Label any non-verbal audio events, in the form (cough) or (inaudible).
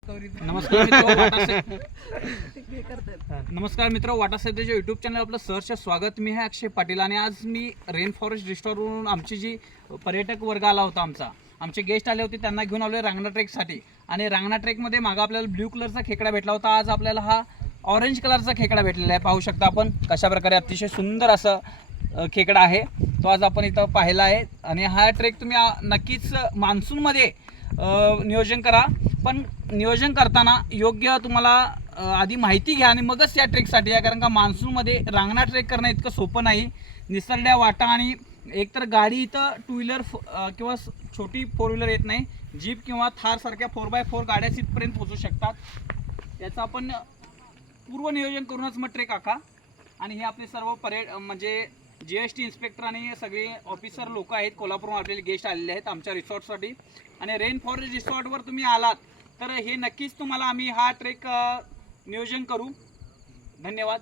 (laughs) नमस्कार मित्र वाटा नमस्कार मित्र वाटा सध्याच्या युट्यूब चॅनल आपलं सहर्ष स्वागत. मी आहे अक्षय पाटील आणि आज मी रेन फॉरेस्ट रिस्टॉरवरून आमची जी पर्यटक वर्ग आला होता आमचा आमचे गेस्ट आले होते त्यांना घेऊन आलो रांगणा ट्रेकसाठी आणि रांगणा ट्रेकमध्ये मागं आपल्याला ब्ल्यू कलरचा खेकडा भेटला होता. आज आपल्याला हा ऑरेंज कलरचा खेकडा भेटलेला आहे. पाहू शकता आपण कशा प्रकारे अतिशय सुंदर असं खेकडा आहे. तो आज आपण इथं पाहिला आहे. आणि हा ट्रेक तुम्ही नक्कीच मान्सूनमध्ये नियोजन करा. पण नियोजन करताना योग्य तुम्हाला आधी माहिती घ्या आणि मगच या ट्रेकसाठी या. कारण का मान्सूनमध्ये रांगणा ट्रेक करणं इतकं सोपं नाही. निसरड्या वाटा आणि एकतर गाडी इथं टू व्हीलर किंवा छोटी फोर व्हीलर येत नाही. जीप किंवा थारसारख्या फोर बाय फोर गाड्या इथपर्यंत पोहोचू शकतात. याचं आपण पूर्व नियोजन करूनच मग ट्रेक आखा. आणि हे आपले सर्व पर्यट म्हणजे जी एस टी इन्स्पेक्टर आणि सगळे ऑफिसर लोक आहेत. कोल्हापूरहून आपल्याला गेस्ट आलेले आहेत आमच्या रिसॉर्टसाठी आणि रेन फॉरेस्ट रिसॉर्टवर तुम्ही आलात तर हे नक्कीच तुम्हाला आम्ही हा ट्रेक नियोजन करू. धन्यवाद.